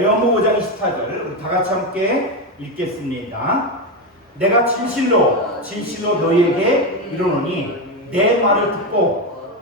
자, 요한복음 5장 24절 우리 다 같이 함께 읽겠습니다. 내가 진실로 너희에게 이르노니 내 말을 듣고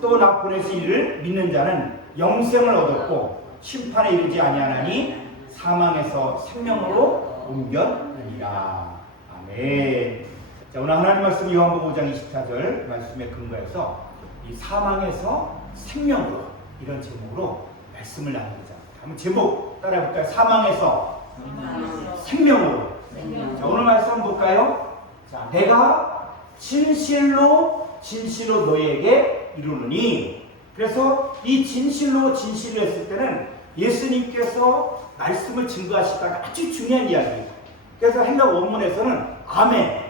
또 나 보내신 이를 믿는 자는 영생을 얻었고 심판에 이르지 아니하나니 사망에서 생명으로 옮겼느니라. 아멘. 자, 오늘 하나님 말씀 요한복음 5장 24절 말씀에 근거해서 이 사망에서 생명으로 이런 제목으로 말씀을 나누자. 한번 제목 따라해볼까요? 사망에서 생명으로. 자, 오늘 말씀 볼까요? 자, 내가 진실로 너희에게 이르노니. 그래서 이 진실로 했을 때는 예수님께서 말씀을 증거하시다가 아주 중요한 이야기예요. 그래서 헬라 원문에서는 아멘.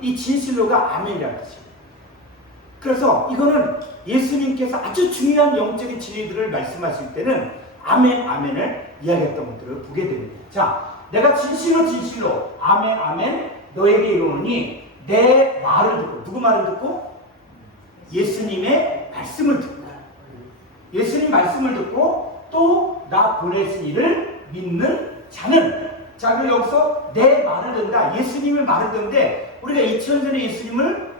이 진실로가 아멘이라는 뜻이에요. 그래서 이거는 예수님께서 아주 중요한 영적인 진리들을 말씀하실 때는 아멘을 이야기했던 것들을 보게 됩니다. 자, 내가 진실로 아멘 너에게 이르노니 내 말을 듣고, 누구 말을 듣고? 예수님의 말씀을 듣고, 예수님 말씀을 듣고 또 나 보내신 이를 믿는 자는. 자, 그럼 여기서 내 말을 듣는다, 예수님의 말을 듣는데 우리가 2000년 전에 예수님을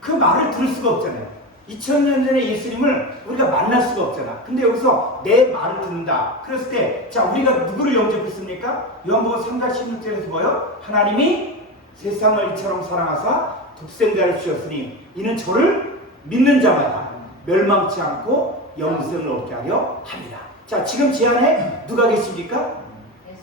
그 말을 들을 수가 없잖아요. 2000년 전에 예수님을 우리가 만날 수가 없잖아. 근데 여기서 내 말을 듣는다 그랬을 때, 자, 우리가 누구를 영접했습니까? 요한복음 3장 16절에서 뭐요? 하나님이 세상을 이처럼 사랑하사 독생자를 주셨으니 이는 저를 믿는 자마다 멸망치 않고 영생을 얻게 하려 합니다. 자, 지금 제 안에 누가 계십니까?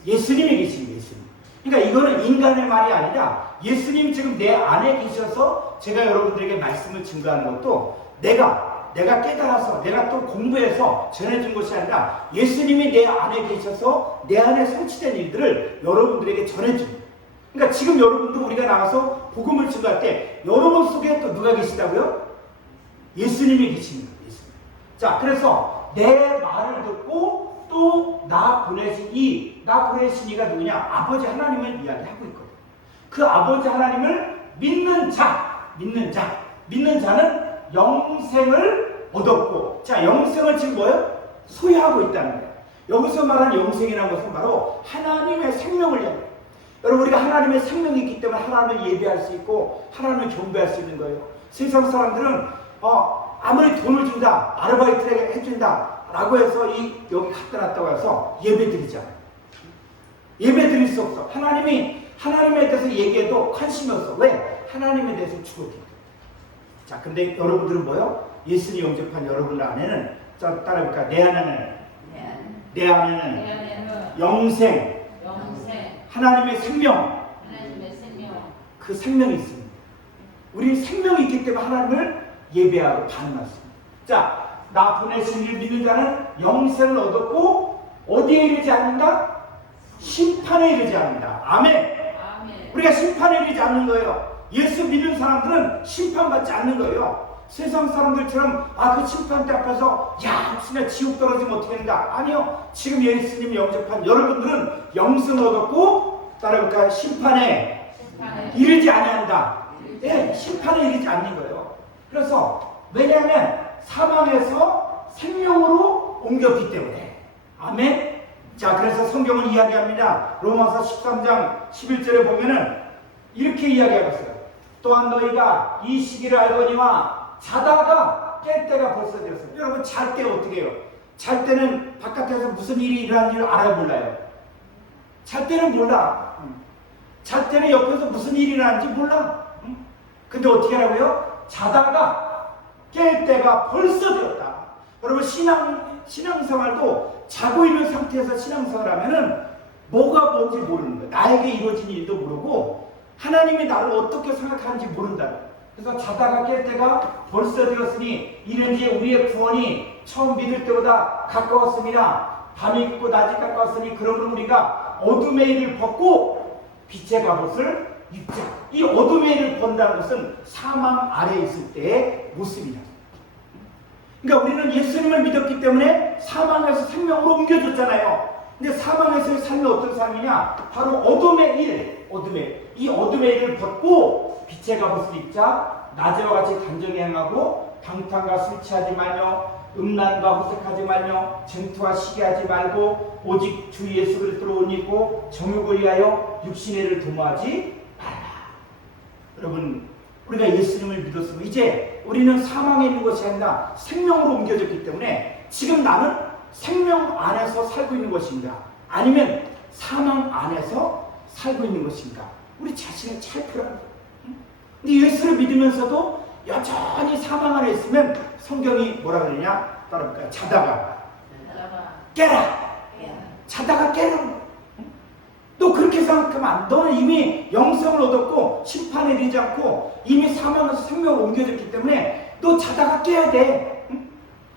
예수님이 계십니다. 예수님. 그러니까 이거는 인간의 말이 아니라 예수님이 지금 내 안에 계셔서 제가 여러분들에게 말씀을 증거하는 것도 내가 깨달아서 내가 또 공부해서 전해준 것이 아니라 예수님이 내 안에 계셔서 내 안에 성취된 일들을 여러분들에게 전해줍니다. 그러니까 지금 여러분도 우리가 나가서 복음을 증거할 때 여러분 속에 또 누가 계시다고요? 예수님이 계십니다. 예수님. 자, 그래서 내 말을 듣고 또 나 보내신 이가 누구냐? 아버지 하나님을 이야기하고 있거든. 그 아버지 하나님을 믿는 자는 영생을 얻었고, 자, 영생을 지금 뭐예요? 소유하고 있다는 거예요. 여기서 말하는 영생이라는 것은 바로 하나님의 생명을 이야기해요. 여러분, 우리가 하나님의 생명이 있기 때문에 하나님을 예배할 수 있고 하나님을 경배할 수 있는 거예요. 세상 사람들은 아무리 돈을 준다, 아르바이트를 해준다 라고 해서 여기 갖다 놨다고 해서 예배 드리지 않아요. 예배 드릴 수 없어. 하나님에 대해서 얘기해도 관심이 없어. 왜? 하나님에 대해서 죽었기 때문에. 자, 근데 여러분들은 뭐요? 예수님 영접한 여러분들 안에는, 자, 따라해볼까? 내 안에는 영생, 하나님의 생명, 그 생명이 있습니다. 우리 생명이 있기 때문에 하나님을 예배하고 반응하십니다. 자, 나 보내신 이를 믿는 자는 영생을 얻었고 어디에 이르지 않는다? 심판에 이르지 않는다. 아멘. 우리가 심판에 이르지 않는 거예요. 예수 믿는 사람들은 심판받지 않는 거예요. 세상 사람들처럼 그 심판대 앞에서 혹시나 지옥 떨어지면 어떻게 된다. 아니요. 지금 예수님 영접한 여러분들은 영생을 얻었고, 따라볼까요? 심판에 이르지 아니한다. 네, 심판에 이르지 않는 거예요. 그래서 왜냐하면 사망에서 생명으로 옮겼기 때문에. 아멘. 자, 그래서 성경은 이야기합니다. 로마서 13장 11절에 보면은 이렇게 이야기하고 있어요. 또한 너희가 이 시기를 알거니와 자다가 깰 때가 벌써 되었어요. 여러분, 잘 때 어떻게 해요? 잘 때는 바깥에서 무슨 일이 일어나는지를 알아요, 몰라요? 잘 때는 몰라. 잘 때는 옆에서 무슨 일이 일어나는지 몰라. 근데 어떻게 하라고요? 자다가 깰 때가 벌써 되었다. 여러분, 신앙생활도 자고 있는 상태에서 신앙생활 하면은 뭐가 뭔지 모르는 거예요. 나에게 이루어진 일도 모르고 하나님이 나를 어떻게 생각하는지 모른다. 그래서 자다가 깰 때가 벌써 되었으니 이는 이제 우리의 구원이 처음 믿을 때보다 가까웠습니다. 밤이 깊고 낮이 가까웠으니 그러므로 우리가 어둠의 일을 벗고 빛의 갑옷을 입자. 이 어둠의 일을 본다는 것은 사망 아래에 있을 때의 모습이다. 그러니까 우리는 예수님을 믿었기 때문에 사망에서 생명으로 옮겨졌잖아요. 근데 사망에서의 삶이 어떤 삶이냐? 바로 어둠의 일, 이 어둠의 일을 벗고 빛의 갑옷을 입자. 낮에와 같이 단정히 행하고 방탕과 술 취하지 말며 음란과 호색하지 말며 쟁투와 시기하지 말고 오직 주 예수 그리스도로 옷 입고 정욕을 위하여 육신의 일을 도모하지 말라. 여러분, 우리가 예수님을 믿었으면 이제 우리는 사망에 있는 것이 아니라 생명으로 옮겨졌기 때문에 지금 나는 생명 안에서 살고 있는 것인가, 아니면 사망 안에서 살고 있는 것인가, 우리 자신을 잘 풀어야 돼요. 근데 예수를 믿으면서도 여전히 사망 안에 있으면 성경이 뭐라 그러냐? 따라볼까요? 자다가 깨라. 자다가 깨라. 또 그렇게 생각하면 안 돼. 너는 이미 영생을 얻었고 심판에 이르지 않고 이미 사망에서 생명으로 옮겨졌기 때문에 너 자다가 깨야 돼.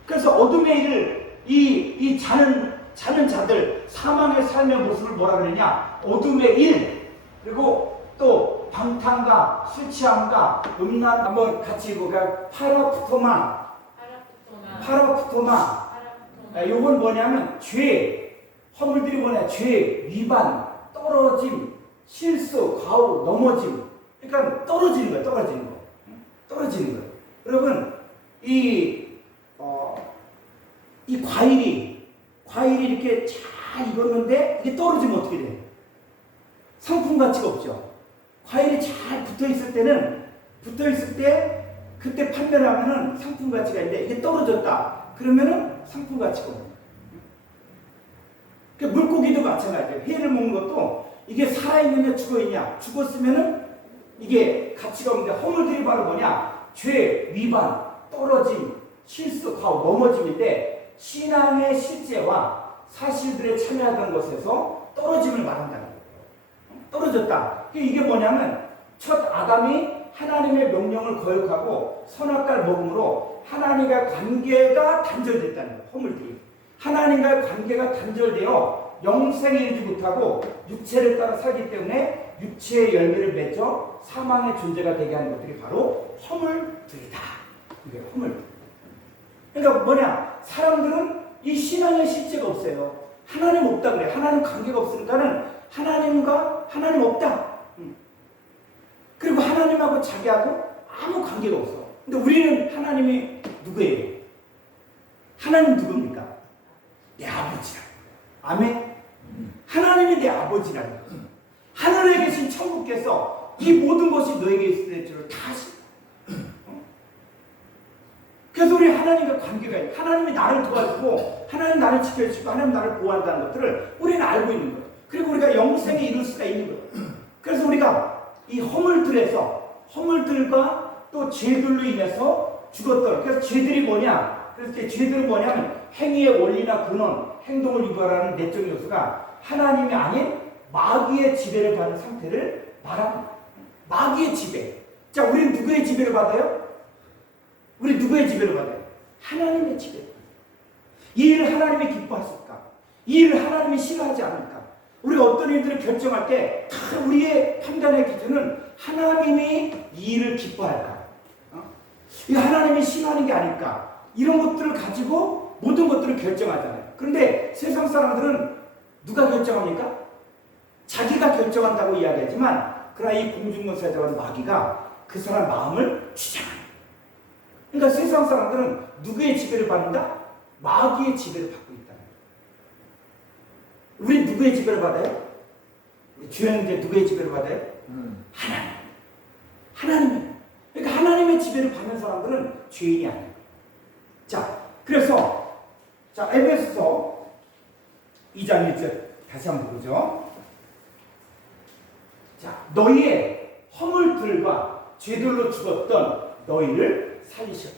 그래서 어둠의 일을 이 자는 자들, 사망의 삶의 모습을 뭐라 그러냐? 어둠의 일. 그리고 또 방탕과 술 취함과 음란, 한번 같이 읽어볼까요? 파라푸토마. 요건 뭐냐면 죄, 허물들이 뭐냐? 죄, 위반, 떨어짐, 실수, 과오, 넘어짐. 그러니까 떨어지는 거예요. 떨어지는 거예요. 여러분, 이 과일이 이렇게 잘 익었는데 이게 떨어지면 어떻게 돼요? 상품 가치가 없죠. 과일이 잘 붙어있을 때 그때 판매를 하면은 상품 가치가 있는데 이게 떨어졌다. 그러면은 상품 가치가 없는 거예요. 그러니까 물고기도 마찬가지예요. 회를 먹는 것도 이게 살아있느냐 죽어있냐. 죽었으면은 이게 가치가 없는데 허물들이 바로 뭐냐? 죄, 위반, 떨어짐, 실수, 과오, 넘어짐인데 신앙의 실제와 사실들에 참여하던 것에서 떨어짐을 말한다는 거예요. 떨어졌다. 이게 뭐냐면 첫 아담이 하나님의 명령을 거역하고 선악과를 먹음으로 하나님과 관계가 단절됐다는 거예요. 허물들이. 하나님과의 관계가 단절되어 영생에 이르지 못하고 육체를 따라 살기 때문에 육체의 열매를 맺어 사망의 존재가 되게 하는 것들이 바로 허물들이다. 이게 허물들. 그러니까 뭐냐? 사람들은 이 신앙의 실제가 없어요. 하나님 없다 그래. 하나님 관계가 없으니까는 하나님 없다. 그리고 하나님하고 자기하고 아무 관계가 없어. 근데 우리는 하나님이 누구예요? 하나님 누굽니까? 내 아버지라. 아멘. 하나님이 내 아버지라. 하늘에 계신 천국께서 이 모든 것이 너에게 있을 줄을 다 아신다. 그래서 우리 하나님과 관계가 있고 하나님이 나를 도와주고 하나님 나를 지켜주시고 하나님 나를 보호한다는 것들을 우리는 알고 있는 거예요. 그리고 우리가 영생에 이룰 수가 있는 거예요. 그래서 우리가 이 허물들과 또 죄들로 인해서 죽었던, 그래서 죄들이 뭐냐? 그래서 죄들은 뭐냐면 행위의 원리나 근원, 행동을 유발하는 내적 요소가 하나님이 아닌 마귀의 지배를 받는 상태를 말합니다. 마귀의 지배. 자, 우리는 누구의 지배를 받아요? 우리 누구의 지배를 받아요? 하나님의 지배. 이 일을 하나님이 기뻐하실까? 이 일을 하나님이 싫어하지 않을까? 우리가 어떤 일들을 결정할 때 다 우리의 판단의 기준은 하나님이 이 일을 기뻐할까? 이거 하나님이 싫어하는 게 아닐까? 이런 것들을 가지고 모든 것들을 결정하잖아요. 그런데 세상 사람들은 누가 결정합니까? 자기가 결정한다고 이야기하지만 그러나 이 공중권세자와 마귀가 그 사람 마음을 주장합니다. 그러니까 세상 사람들은 누구의 지배를 받는다? 마귀의 지배를 받고 있다. 우리 누구의 지배를 받아요? 주형제 누구의 지배를 받아요? 하나님. 그러니까 하나님의 지배를 받는 사람들은 죄인이 아니에요. 자, 그래서 에베소서 2장 1절 다시 한번 보죠. 자, 너희의 허물들과 죄들로 죽었던 너희를 살리셨다.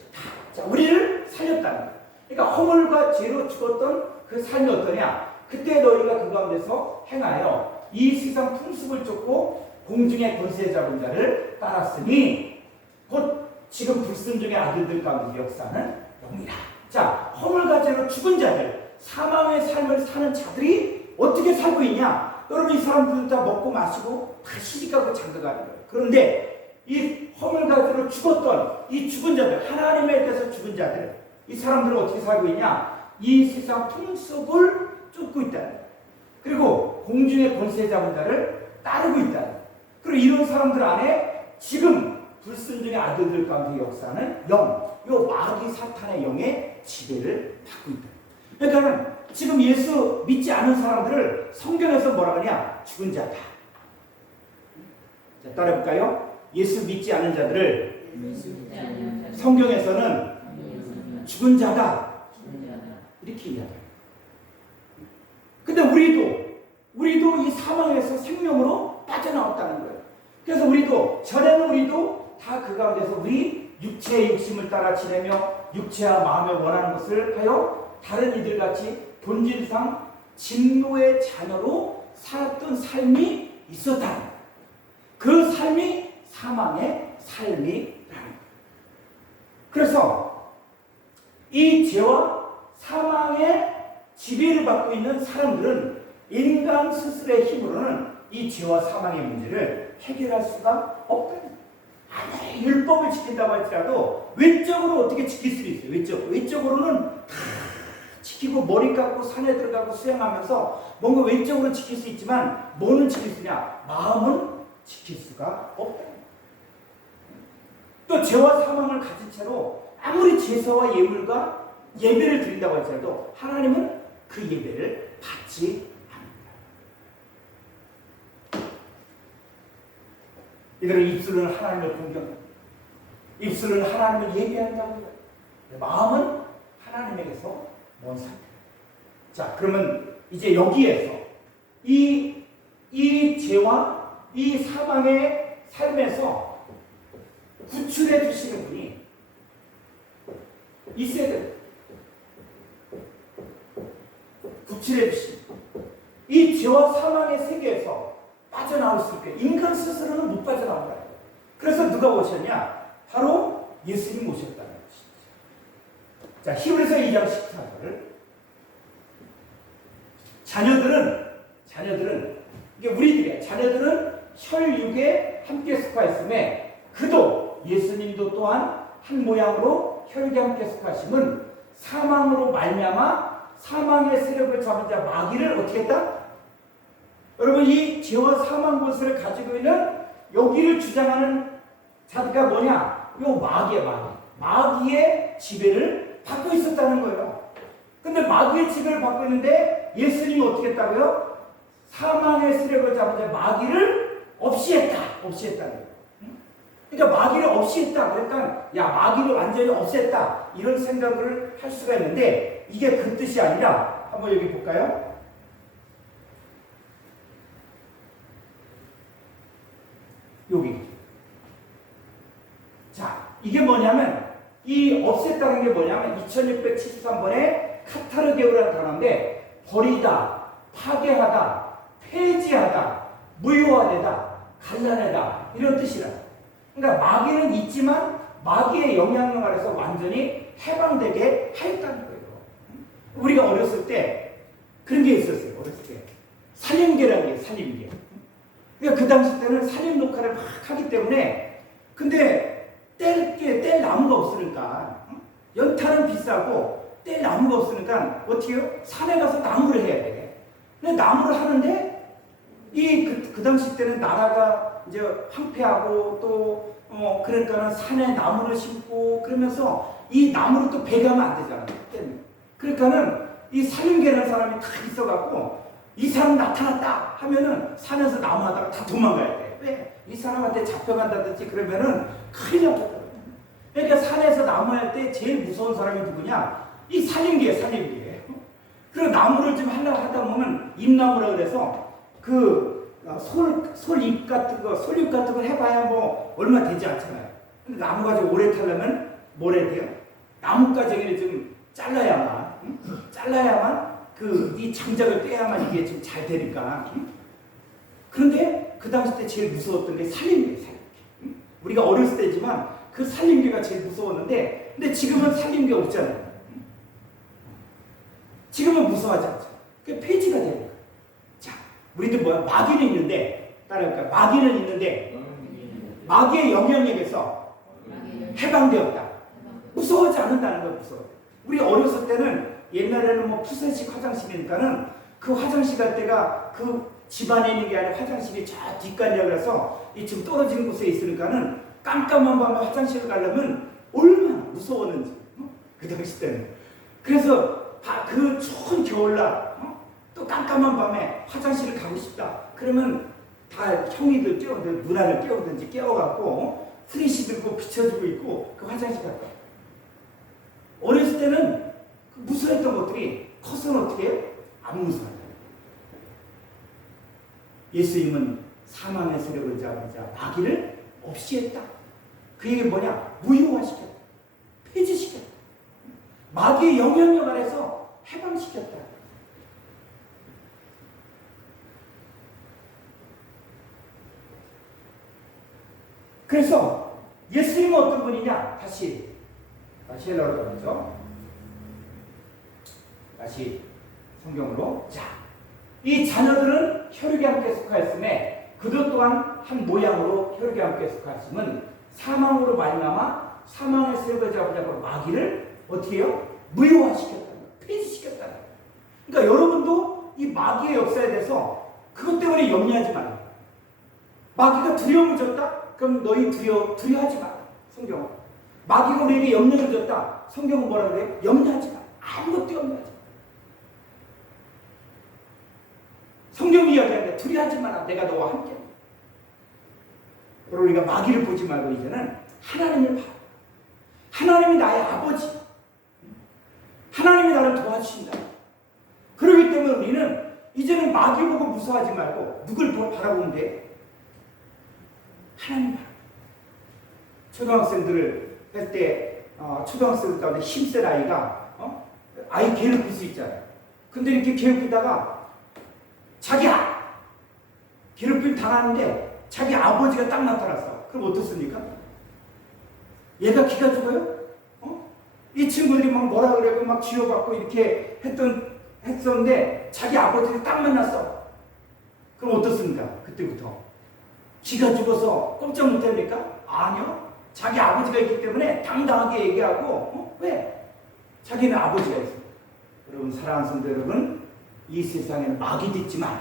자, 우리를 살렸다는 거예요. 그러니까 허물과 죄로 죽었던 그 삶이 어떠냐? 그때 너희가 그 가운데서 행하여 이 세상 풍습을 쫓고 공중의 권세 잡은 자를 따랐으니 곧 지금 불순종의 아들들 가운데 역사는 영이라. 자, 허물과 죄로 죽은 자들, 사망의 삶을 사는 자들이 어떻게 살고 있냐? 여러분, 이 사람들은 다 먹고 마시고 다 시집가고 장가가는 거예요. 그런데 이 허물과 죄로 죽었던 이 죽은 자들, 하나님에 대해서 죽은 자들, 이 사람들은 어떻게 살고 있냐? 이 세상 풍습을 쫓고 있다는 거예요. 그리고 공중의 권세 잡은 자를 따르고 있다는 거예요. 그리고 이런 사람들 안에 지금 불순종의 아들들 가운데 역사는 영. 요 마귀 사탄의 영의 지배를 받고 있다. 그러니까 지금 예수 믿지 않은 사람들을 성경에서 뭐라 하냐? 죽은 자다. 자, 따라해볼까요? 예수 믿지 않은 자들을 성경에서는 죽은 자다. 이렇게 이야기해요. 근데 우리도 이 사망에서 생명으로 빠져나왔다는 거예요. 그래서 전에는 우리도 다 그 가운데서 우리 육체의 욕심을 따라 지내며 육체와 마음에 원하는 것을 하여 다른 이들같이 본질상 진노의 자녀로 살았던 삶이 있었다는 거예요. 그 삶이 사망의 삶이라는 거예요. 그래서 이 죄와 사망의 지배를 받고 있는 사람들은 인간 스스로의 힘으로는 이 죄와 사망의 문제를 해결할 수가 없다는 거예요. 아무리 율법을 지킨다고 할지라도 외적으로 어떻게 지킬 수 있어요? 외적으로는 다 지키고 머리 깎고 산에 들어가고 수행하면서 뭔가 외적으로 지킬 수 있지만 뭐는 지킬 수 있냐? 마음은 지킬 수가 없다. 또 죄와 사망을 가진 채로 아무리 제사와 예물과 예배를 드린다고 할지라도 하나님은 그 예배를 받지 않는다. 이들은 입술은 하나님을 공경하고 입술은 하나님을 예배한다고 해요. 마음은 하나님에게서 먼 상태. 자, 그러면 이제 여기에서 이 죄와 이 사망의 삶에서 구출해 주시는 분이 있어야 돼요. 구출해 주시는 이 죄와 사망의 세계에서 빠져나올 수 있게 인간 스스로는 못 빠져나온 거예요. 그래서 누가 오셨냐? 바로 예수님 오셨다는 것이죠. 자, 히브리서 2장 14절을 자녀들은 이게 우리들이야. 자녀들은 혈육에 함께 속하였음에 그도 예수님도 또한 한 모양으로 혈육에 함께 속하심은 사망으로 말미암아 사망의 세력을 잡은 자 마귀를 어떻게 했다? 여러분, 이 죄와 사망 권세를 가지고 있는 여기를 주장하는 자가 뭐냐? 요 마귀야. 마귀의 지배를 받고 있었다는 거예요. 근데 마귀의 지배를 받고 있는데 예수님이 어떻게 했다고요? 사망의 세력을 잡은 자 마귀를 없이했다는 거예요. 그러니까 마귀를 없이했다. 그러니까 야, 마귀를 완전히 없앴다. 이런 생각을 할 수가 있는데 이게 그 뜻이 아니라 한번 여기 볼까요? 여기. 자, 이게 뭐냐면 이 없앴다는 게 뭐냐면 2673번에 카타르게오라는 단어인데 버리다, 파괴하다, 폐지하다, 무효화되다, 갈라내다 이런 뜻이라. 그러니까 마귀는 있지만 마귀의 영향력 아래서 완전히 해방되게 하였다는 거예요. 우리가 어렸을 때 그런 게 있었어요. 어렸을 때 살림계라는 게 살림계. 그러니까 그 당시 때는 살림 녹화를 막 하기 때문에 근데 뗄 나무가 없으니까 연탄은 비싸고 뗄 나무가 없으니까 어떻게 해요? 산에 가서 나무를 해야 돼. 근데 나무를 하는데 그 당시 때는 나라가 이제 황폐하고 또 그러니까는 산에 나무를 심고 그러면서 이 나무를 또 배가면 안 되잖아. 그러니까는 이 살림계라는 사람이 다 있어갖고 이 사람 나타났다 하면은 산에서 나무 하다가 다 도망가야 돼. 왜? 이 사람한테 잡혀간다든지 그러면은 큰일 나거든. 그러니까 산에서 나무 할 때 제일 무서운 사람이 누구냐? 이 살림계. 그리고 나무를 좀 하려고 하다 보면 잎나무라 그래서 솔잎 같은 거 해봐야 뭐 얼마 되지 않잖아요. 근데 나무 가지고 오래 타려면 뭘 해야 돼요? 나뭇가지를 좀 잘라야만 이 장작을 떼야만 이게 좀 잘 되니까. 그런데 그 당시 때 제일 무서웠던 게 살림계. 우리가 어렸을 때지만 그 살림계가 제일 무서웠는데, 근데 지금은 살림계 없잖아요. 지금은 무서워하지 않죠. 그게 폐지가 되는 거예요. 자, 우리도 뭐야? 마귀는 있는데, 따라할까요? 마귀는 있는데, 마귀의 영향력에서 해방되었다. 무서워하지 않는다는 거예요, 무서워. 우리 어렸을 때는 옛날에는 뭐 푸세식 화장실이니까는 그 화장실 갈 때가 그 집안에 있는 게 아니라 화장실이 저 뒷간이라 그래서 이 지금 떨어진 곳에 있으니까는 깜깜한 밤에 화장실을 가려면 얼마나 무서웠는지. 그 당시 때는. 그래서 그 추운 겨울날 또 깜깜한 밤에 화장실을 가고 싶다. 그러면 다 형이들 누나를 깨우든지 깨워갖고 프리시 들고 비춰주고 있고 그 화장실 갔다. 어렸을 때는 그 무서웠던 것들이 커서는 어떻게 해요? 안 무서워요. 예수님은 사망의 세력을 잡으자 마귀를 없이 했다. 그 얘기 뭐냐? 무효화시켰다. 폐지시켰다. 마귀의 영향력 아래서 해방시켰다. 그래서 예수님은 어떤 분이냐? 다시 헬라로 가면서 다시 성경으로. 자, 이 자녀들은 혈육에 함께 속하였음에 그것 또한 한 모양으로 혈육에 함께 속하였음은 사망으로 말미암아 사망의 세력을 잡으려고 마귀를 어떻게 해요? 무효화시켰다는 거예요. 폐지시켰다는 거예요. 그러니까 여러분도 이 마귀의 역사에 대해서 그것 때문에 염려하지 말아요. 마귀가 두려움을 줬다? 그럼 너희 두려워하지 마라. 성경은. 마귀가 우리에게 염려를 줬다. 성경은 뭐라 그래요? 염려하지 마. 아무것도 염려하지 마. 성경이 이야기하는데 두려워하지 마라. 내가 너와 함께. 그리고 우리가 마귀를 보지 말고 이제는 하나님을 봐. 하나님이 나의 아버지. 하나님이 나를 도와주신다. 그렇기 때문에 우리는 이제는 마귀 보고 무서워하지 말고 누굴 바라보면 돼? 하나님 바라봐. 초등학생들을 할 때 초등학생들 가운데 힘센 아이가 아이 괴롭힐 수 있잖아요. 근데 이렇게 괴롭히다가 자기야! 괴롭힘 당하는데 자기 아버지가 딱 나타났어. 그럼 어떻습니까? 얘가 기가 죽어요? 이 친구들이 막 뭐라 그래고 막 쥐어받고 이렇게 했었는데 자기 아버지가 딱 만났어. 그럼 어떻습니까? 그때부터. 기가 죽어서 꼼짝 못합니까? 아니요. 자기 아버지가 있기 때문에 당당하게 얘기하고 왜? 자기는 아버지가 있습니다. 여러분 사랑하는 성도 여러분, 이 세상에는 마귀도 있지만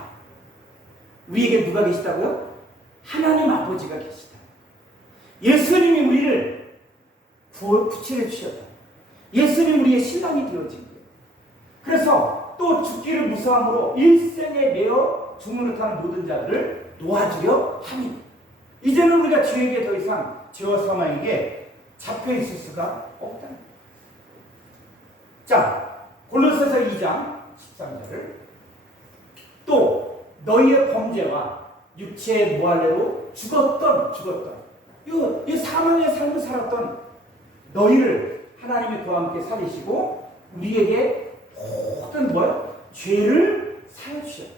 우리에게 누가 계시다고요? 하나님 아버지가 계시다. 예수님이 우리를 구출해 주셨다. 예수님이 우리의 신랑이 되어진 거예요. 그래서 또 죽기를 무서함으로 일생에 매어 죽음으로 타는 모든 자들을 도와주려 하니 이제는 우리가 죄에게 더 이상 죄와 사망에게 잡혀 있을 수가 없다. 자, 골로새서 2장 13절을 또 너희의 범죄와 육체의 무할례로 죽었던 이 사망의 삶을 살았던 너희를 하나님이 그와 함께 살리시고 우리에게 모든 죄를 사해 주셨다.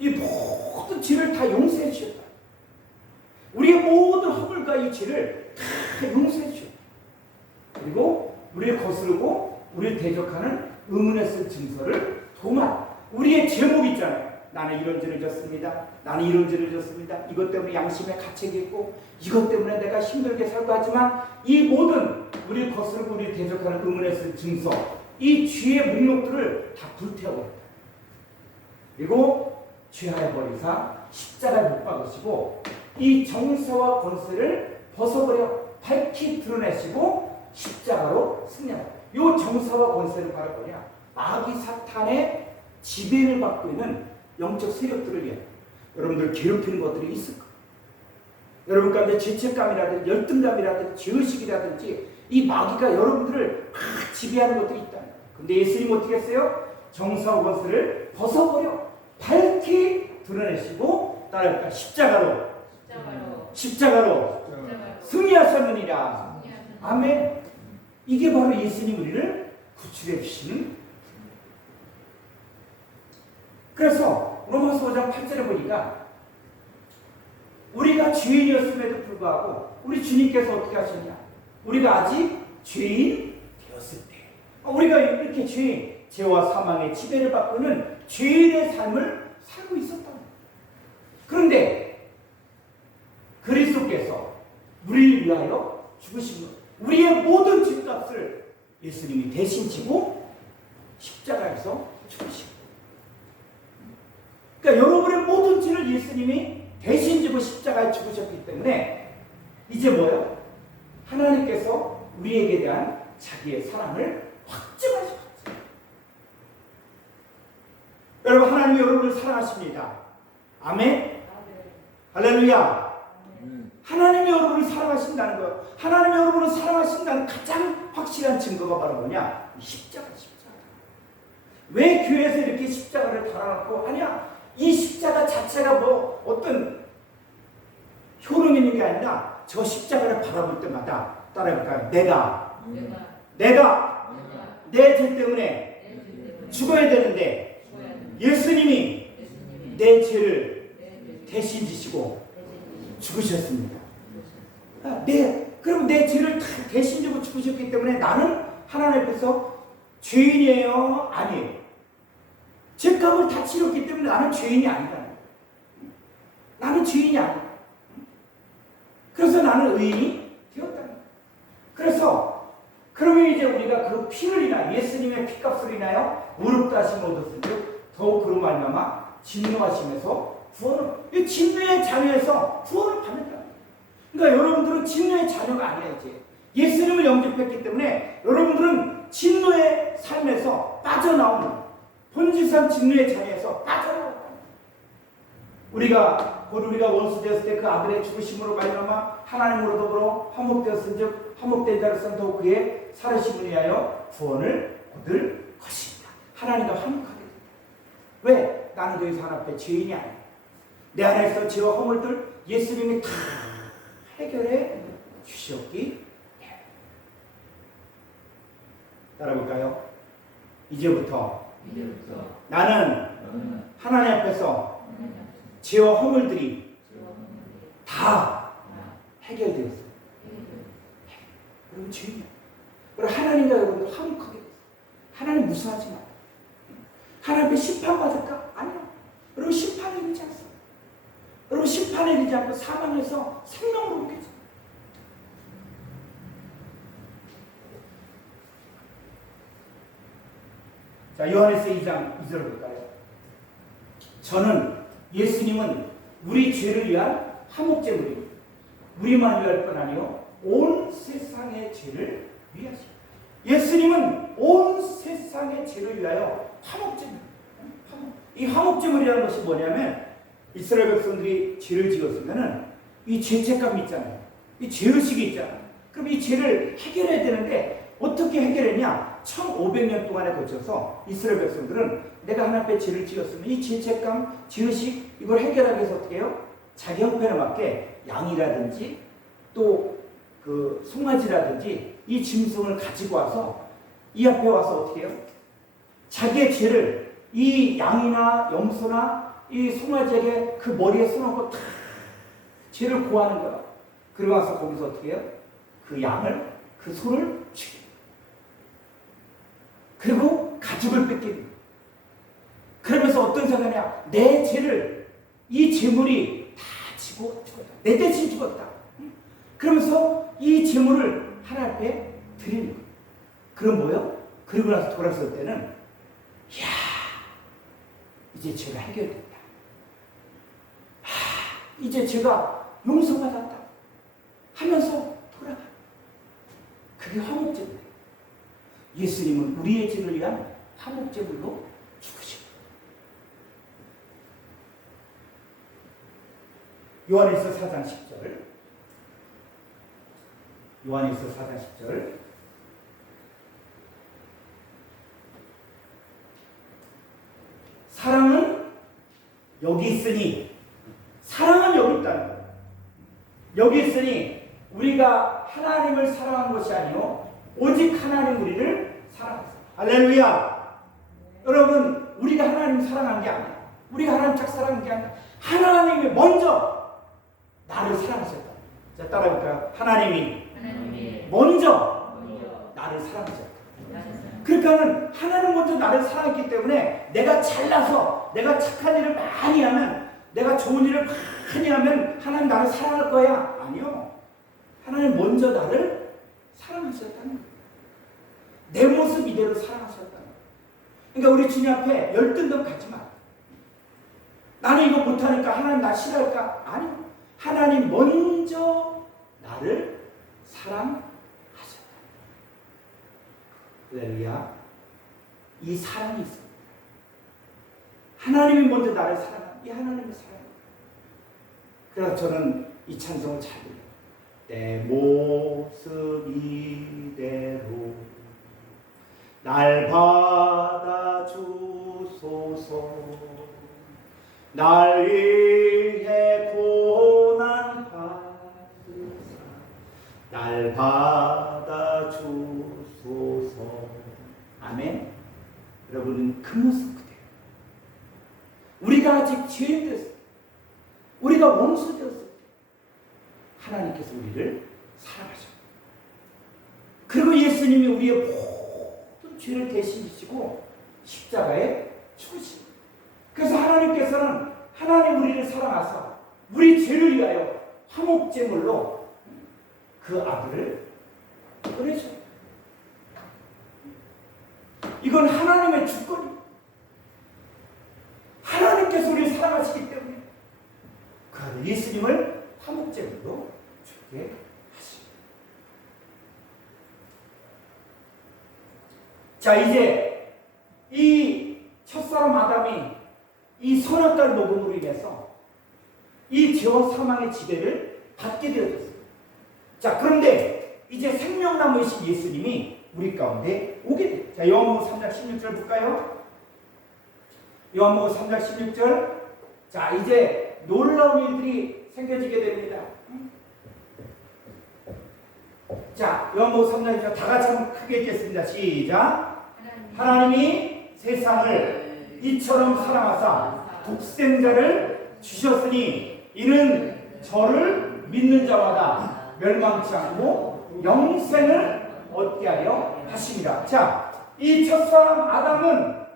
이 모든 죄를 다 용서해 주셨다. 우리의 모든 허물과 이 죄를 다 용서해 주셨다. 그리고 우리를 거스르고 우리를 대적하는 의문에 쓴 증서를 도말. 우리의 제목 있잖아요. 나는 이런 죄를 졌습니다. 나는 이런 죄를 졌습니다. 이것 때문에 양심에 가책이 있고 이것 때문에 내가 힘들게 살고 하지만 이 모든 우리를 거스르고 우리를 대적하는 의문에 쓴 증서, 이 죄의 목록들을 다 불태워버렸다. 그리고 죄하여 버리사 십자가에 못 박으시고 이 정사와 권세를 벗어버려 밝히 드러내시고 십자가로 승리하라. 이 정사와 권세를 바로 뭐냐? 마귀 사탄의 지배를 받고 있는 영적 세력들을 위해 여러분들 괴롭히는 것들이 있을 거예요. 여러분 가운데 죄책감이라든지 열등감이라든지 죄의식이라든지 이 마귀가 여러분들을 막 지배하는 것들이 있다. 근데 예수님 어떻게 했어요? 정사와 권세를 벗어버려 밝히 드러내시고 따라할까? 십자가로 승리하셨느니라. 아멘. 이게 바로 예수님 우리를 구출해 주시는. 그래서 로마서 5장 8절에 보니까 우리가 죄인이었음에도 불구하고 우리 주님께서 어떻게 하셨냐? 우리가 아직 죄인 되었을 때 우리가 이렇게 죄와 사망의 지배를 받고 있는 죄인의 삶을 살고 있었다. 그런데 그리스도께서 우리를 위하여 죽으신 것, 우리의 모든 죄값을 예수님이 대신 지고 십자가에서 죽으신. 그러니까 여러분의 모든 죄를 예수님이 대신 지고 십자가에 죽으셨기 때문에 이제 뭐예요? 하나님께서 우리에게 대한 자기의 사랑을 확증하셨어요. 여러분, 하나님이 여러분을 사랑하십니다. 아멘. 할렐루야. 하나님이 여러분을 사랑하신다는 것, 하나님이 여러분을 사랑하신다는 가장 확실한 증거가 바로 뭐냐? 십자가. 왜 교회에서 이렇게 십자가를 달아놓고 아니야, 이 십자가 자체가 뭐 어떤 효능 있는 게 아니라 저 십자가를 바라볼 때마다 따라해볼까요? 내가 내 죄 때문에 죽어야 되는데 예수님이 내 죄를 대신 지시고 죽으셨습니다. 그럼 내 죄를 다 대신 지고 죽으셨기 때문에 나는 하나님 앞에서 죄인이에요? 아니에요. 죄값을 다 치렀기 때문에 나는 죄인이 아니다. 나는 죄인이 아니다. 그래서 나는 의인이 되었다. 그래서 그러면 이제 우리가 그 피를 인하여 예수님의 피값을 인하여 무릎 다심을 얻었은즉 더욱 그로 말미암아 진노하심에서 구원을, 이 진노의 자녀에서 구원을 받는다. 그러니까 여러분들은 진노의 자녀가 아니야. 이제 예수님을 영접했기 때문에 여러분들은 진노의 삶에서 빠져나오는, 본질상 진노의 자녀에서 빠져나온다. 우리가 원수 되었을 때 그 아들의 죽으심으로 말미암아 하나님으로 더불어 화목되었은즉 화목된 자로서는 더욱 그의 살으심을 위하여 구원을 얻을 것입니다. 하나님과 화목하게 된다. 왜? 나는 더 이상 하나님 앞에 죄인이 아니야. 내 안에서 죄와 허물들 예수님이 다 해결해 주셨기 때문에. 따라볼까요? 이제부터 나는 하나님 앞에서 죄와 허물들이 다 해결되었어요. 여러분, 죄인이야. 그리고 하나님과 여러분들 화목하게 됐어요. 하나님 무서워하지 마. 하나님 앞에 심판받을까? 아니요. 여러분, 심판에 이르지 않습니다. 여러분, 심판에 이르지 않고 사망해서 생명으로 오겠죠. 자, 요한에서 2장 2절을 볼까요? 저는, 예수님은 우리 죄를 위한 화목제물입니다. 우리만 위할 뿐 아니요 온 세상의 죄를 위하십니다. 예수님은 온 세상의 죄를 위하여 화목제물. 이 화목제물이라는 것이 뭐냐면 이스라엘 백성들이 죄를 지었으면은 이 죄책감이 있잖아요. 이 죄의식이 있잖아요. 그럼 이 죄를 해결해야 되는데 어떻게 해결했냐? 1500년 동안에 거쳐서 이스라엘 백성들은 내가 하나님 앞에 죄를 지었으면 이 죄책감, 죄의식 이걸 해결하기 위해서 어떻게 해요? 자기 형편에 맞게 양이라든지 또 그 송아지라든지 이 짐승을 가지고 와서 이 앞에 와서 어떻게 해요? 자기의 죄를 이 양이나 염소나 이 송아지에게 그 머리에 써놓고 다 죄를 고하는 거야. 그러고 와서 거기서 어떻게 해요? 그 양을, 그 소를 죽여. 그리고 가죽을 뺏기는. 그러면서 어떤 생각이냐? 내 죄를 이 제물이 다 지고 죽었다. 내 대신 죽었다. 그러면서 이 제물을 하나님 앞에 드리는 거예요. 그럼 뭐요? 그러고 나서 돌아설 때는 이야, 이제 죄가 해결됐다. 이제 죄가 용서받았다 하면서 돌아가. 그게 화목제물이에요. 예수님은 우리의 죄를 위한 화목제물로 죽으셨다. 요한일서 4장 10절. 요한일서 4장 10절. 사랑은 여기 있으니, 사랑은 여기 있다는 거예요. 여기 있으니 우리가 하나님을 사랑한 것이 아니요 오직 하나님 우리를 사랑했어요. 할렐루야. 여러분, 우리가 하나님 사랑한 게 아니야. 우리가 하나님 짝사랑한 게 아니라 하나님이 먼저 나를 사랑하셨다. 자, 따라해볼까요? 하나님이 먼저 나를 사랑하셨다. 그러니까는 하나님 먼저 나를 사랑했기 때문에 내가 잘나서 내가 착한 일을 많이 하면, 내가 좋은 일을 많이 하면 하나님 나를 사랑할 거야? 아니요. 하나님 먼저 나를 사랑하셨다는 거예요. 내 모습 이대로 사랑하셨다는 거예요. 그러니까 우리 주님 앞에 열등감 갖지 마. 나는 이거 못하니까 하나님 나 싫어할까? 아니요. 하나님 먼저 나를 사랑하셨다. 할렐루야. 이 사랑이 있습니다. 하나님이 먼저 나를 사랑한 이 하나님의 사랑. 그래서 저는 이 찬송을 잘 불러요. 내 모습 이대로 날 받아주소서. 날 위해 고난 받으사 날 받아주소서. 아멘. 여러분, 그 모습 그대로. 우리가 아직 죄인 됐을 때, 우리가 원수 되었을 때 하나님께서 우리를 사랑하셨고, 그리고 예수님이 우리의 모든 죄를 대신 지시고 십자가에 죽으신. 그래서 하나님께서는 하나님 우리를 사랑하사 우리 죄를 위하여 화목제물로 그 아들을 보내줘. 이건 하나님의 주권입니다. 하나님께서 우리를 사랑하시기 때문에 그 아들 예수님을 화목제물로 주게 하십니다. 자, 이제 이 첫사람 아담이 이 선악과를 먹음으로 인해서 이 죄와 사망의 지배를 받게 되어졌습니다. 자, 그런데 이제 생명나무이신 예수님이 우리 가운데 오게 돼요. 자, 요한복음 3장 16절 볼까요? 요한복음 3장 16절. 자, 이제 놀라운 일들이 생겨지게 됩니다. 자, 요한복음 3장 16절 다 같이 한번 크게 읽겠습니다. 시작. 하나님이 세상을 이처럼 사랑하사 독생자를 주셨으니 이는 저를 믿는 자마다 멸망치 않고 영생을 얻게 하려 하심이라. 자, 이 첫사람 아담은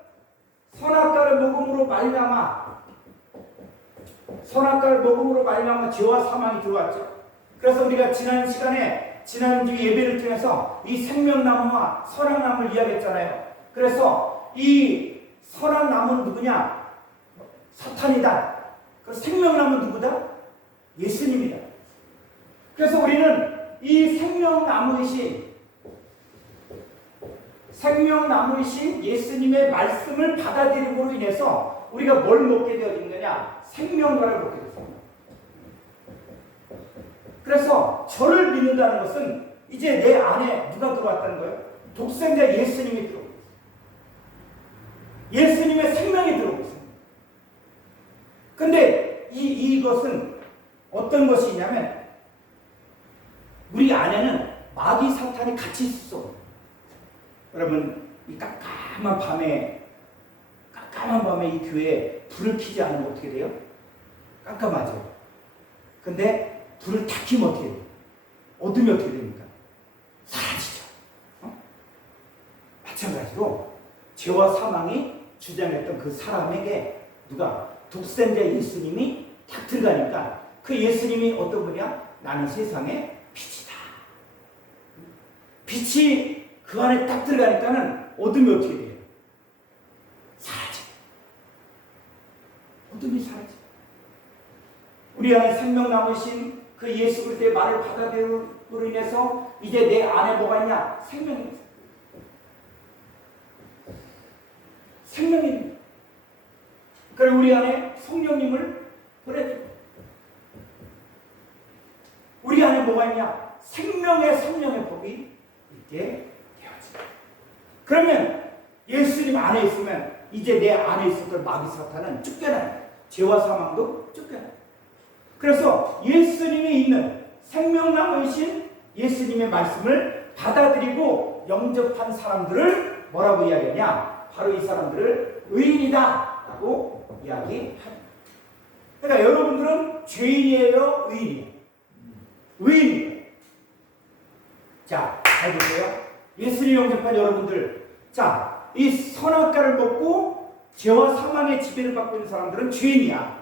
선악과를 먹음으로 말미암아 죄와 사망이 들어왔죠. 그래서 우리가 지난 시간에 지난주 예배를 통해서 이 생명나무와 선악나무를 이야기했잖아요. 그래서 이 선악나무는 누구냐? 사탄이다. 그 생명나무는 누구다? 예수님이다. 그래서 우리는 이 생명나무이신 예수님의 말씀을 받아들임으로 인해서 우리가 뭘 먹게 되어진 거냐? 생명과를 먹게 됐습니다. 그래서 저를 믿는다는 것은 이제 내 안에 누가 들어왔다는 거예요? 독생자 예수님이 들어오고 있어요. 예수님의 생명이 들어오고 있습니다. 근데 이것은 어떤 것이냐면 우리 안에는 마귀 사탄이 같이 있어. 여러분, 이 깜깜한 밤에 이 교회에 불을 켜지 않으면 어떻게 돼요? 깜깜하죠. 근데 불을 다 켜면 어떻게 돼요? 어둠이 어떻게 됩니까? 사라지죠. 마찬가지로 죄와 사망이 주장했던 그 사람에게 누가? 독생자 예수님이 딱 들어가니까 그 예수님이 어떤 분이야? 나는 세상의 빛이다. 빛이 그 안에 딱 들어가니까는 어둠이 어떻게 돼요? 사라져. 어둠이 사라져. 우리 안에 생명나무신 그 예수 그리스도의 말을 받아들임으로 인해서 이제 내 안에 뭐가 있냐? 생명이 있어. 생명입니다. 그리고 우리 안에 성령님을 보내줘. 우리 안에 뭐가 있냐? 생명의 성령의 복이 있게 되어져. 그러면 예수님 안에 있으면 이제 내 안에 있었던 마귀 사탄은 쫓겨나요. 죄와 사망도 쫓겨나요. 그래서 예수님이 있는 생명나무이신 예수님의 말씀을 받아들이고 영접한 사람들을 뭐라고 이야기하냐? 바로 이 사람들을 의인이다 라고 이야기합니다. 그러니까 여러분들은 죄인이에요? 의인이에요? 의인이에요. 자, 잘 보세요. 예수님 영접한 여러분들, 자, 이 선악과를 먹고 죄와 사망의 지배를 받고 있는 사람들은 죄인이야.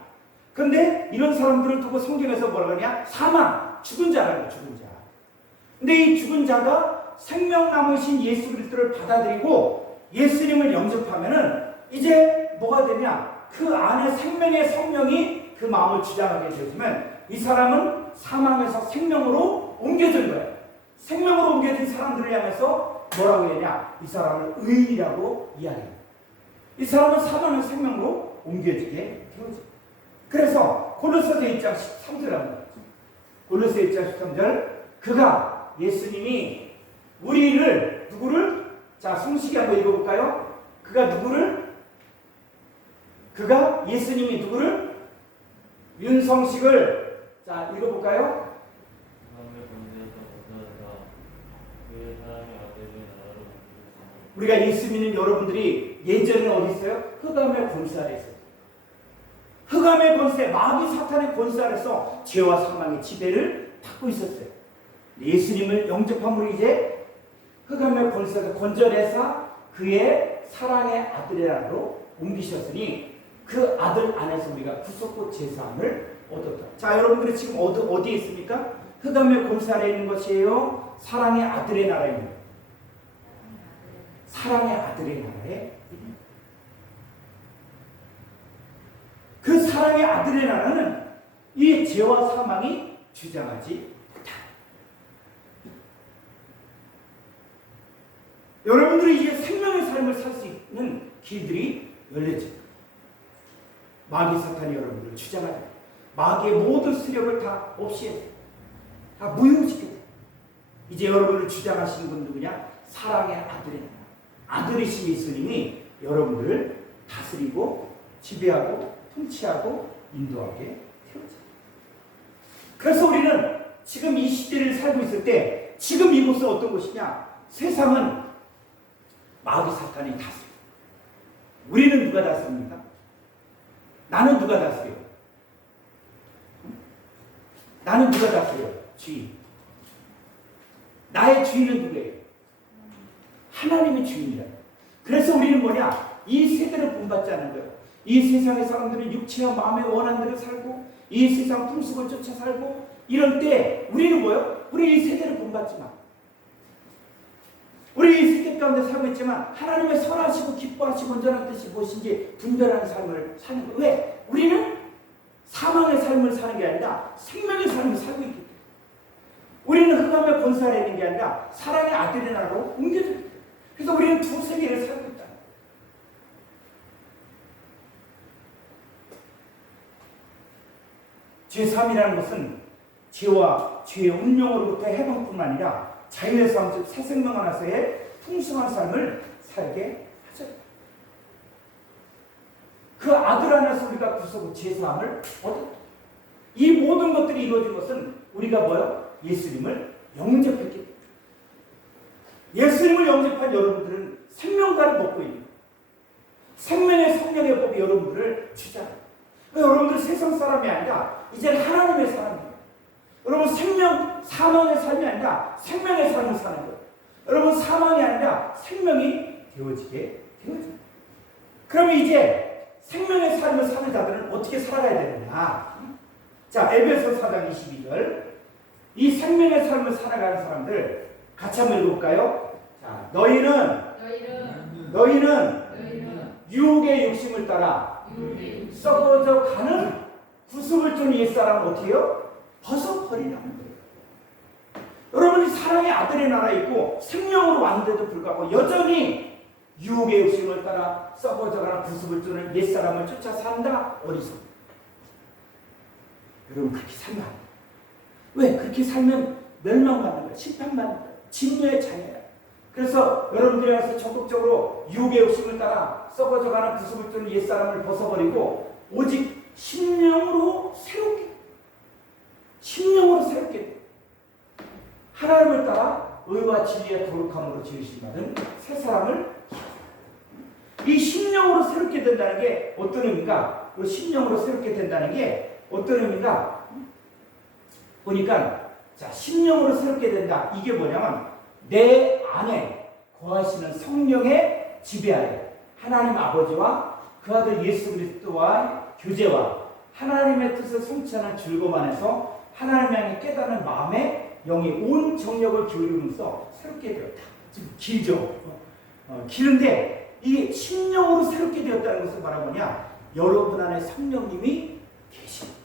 근데 이런 사람들을 두고 성경에서 뭐라고 하냐? 사망, 죽은 자라고, 죽은 자. 근데 이 죽은 자가 생명나무이신 예수 그리스도를 받아들이고 예수님을 영접하면은 이제 뭐가 되냐? 그 안에 생명의 성령이 그 마음을 주장하게 되어지면 이 사람은 사망에서 생명으로 옮겨진 거예요. 생명으로 옮겨진 사람들을 향해서 뭐라고 해야 이 사람을 의인이라고 이야기해요. 이 사람은 사망의 생명으로 옮겨지게 되어져. 그래서 골로새서 1장 13절을 합니다. 골로새 1장 13절 그가 예수님이 우리를 누구를 자 성식이 한번 읽어볼까요? 그가 누구를 그가 예수님이 누구를 윤성식을 자 읽어볼까요? 우리가 예수 믿는 여러분들이 예전에 어디 있어요? 흑암의 권세 아래 있어요. 흑암의 권세, 마귀 사탄의 권세 아래서 죄와 사망의 지배를 받고 있었어요. 예수님을 영접함으로 이제 흑암의 권세에서 건져내사 그의 사랑의 아들이라로 옮기셨으니 그 아들 안에서 우리가 구속고 제사함을 얻었다. 자, 여러분들이 지금 어디에 있습니까? 흑암의 권세 아래에 있는 것이에요? 사랑의 아들의 나라에 있는 거예요. 사랑의 아들의 나라에 그 사랑의 아들의 나라는 이 죄와 사망이 주장하지 못한다. 여러분들이 이제 생명의 삶을 살 수 있는 길들이 열려집니다. 마귀 사탄이 여러분들을 주장하죠. 마귀의 모든 수력을 다 없애요. 다 무효시켜요. 이제 여러분을 주장하시는 분 누구냐? 사랑의 아들의 나라. 아들이신 예수님이 여러분들을 다스리고 지배하고 통치하고 인도하게 되었죠. 그래서 우리는 지금 이 시대를 살고 있을 때 지금 이곳은 어떤 곳이냐? 세상은 마귀 사탄이 다스려요. 우리는 누가 다스립니까? 나는 누가 다스려요? 나는 누가 다스려요? 주인. 나의 주인은 누구예요? 하나님의 주인이다. 그래서 우리는 뭐냐? 이 세대를 본받지 않는 거예요. 이 세상의 사람들은 육체와 마음의 원한대로 살고 이 세상 풍습을 쫓아 살고 이럴 때 우리는 뭐예요? 우리 이 세대를 본받지 마. 우리 이 세대 가운데 살고 있지만 하나님의 선하시고 기뻐하시고 온전한 뜻이 무엇인지 분별하는 삶을 사는 거예요. 왜? 우리는 사망의 삶을 사는 게 아니라 생명의 삶을 살고 있기 때문에 우리는 흑암의 권세에 있는 게 아니라 사랑의 아들의 나라로 옮겨져 있다. 그래서 우리는 두 세계를 살고 있다. 제3이라는 것은 죄와 죄의 운명으로부터 해방뿐만 아니라 자유의 삶, 즉 새 생명 안에서의 풍성한 삶을 살게 하죠. 그 아들 안에서 우리가 구속의 제사함을 얻었다. 이 모든 것들이 이루어진 것은 우리가 뭐요? 예수님을 영접했기 때문에. 예수님을 영접한 여러분들은 생명과를 먹고 있는 거예요. 생명의 성령의 법이 여러분들을 주장합니다. 여러분들 세상 사람이 아니라 이제는 하나님의 사람이에요. 여러분 사망의 삶이 아니라 생명의 삶을 사는 거예요. 여러분 사망이 아니라 생명이 되어지게 되어집니다. 그러면 이제 생명의 삶을 사는 자들은 어떻게 살아가야 되느냐? 자, 에베소 4장 22절 이 생명의 삶을 살아가는 사람들 같이 한번 읽어볼까요? 자, 너희는 유혹의 욕심을 따라 썩어져 가는 구속을 준 옛사람은 어떻게 해요? 벗어버리라는 거예요. 여러분이 사랑의 아들의 나라에 있고 생명으로 왔는데도 불구하고 여전히 유혹의 욕심을 따라 썩어져 가는 구속을 주는 옛사람을 쫓아 산다? 어리석다. 여러분 그렇게 살면 안 돼요. 왜? 그렇게 살면 멸망받는 거예요. 심판받는 거예요. 진노의 자녀예요. 그래서 여러분들이 와서 적극적으로 유혹의 욕심을 따라 썩어져가는 구속을 주는 옛사람을 벗어버리고 오직 심령으로 새롭게 하나님을 따라 의와 진리의 거룩함으로 지으신 받은 새 사람을 이 심령으로 새롭게 된다는 게 어떤 의미인가? 이 심령으로 새롭게 된다는 게 어떤 의미인가? 보니까 자, 심령으로 새롭게 된다. 이게 뭐냐면 내 안에 거하시는 성령의 지배하에 하나님 아버지와 그 아들 예수 그리스도와의 교제와 하나님의 뜻을 성취하는 즐거움 안에서 하나님 향해 깨닫는 마음에 영이 온 정력을 기울이면서 새롭게 되었다. 좀 길죠. 기는데 이 심령으로 새롭게 되었다는 것은 뭐냐? 여러분 안에 성령님이 계십니다.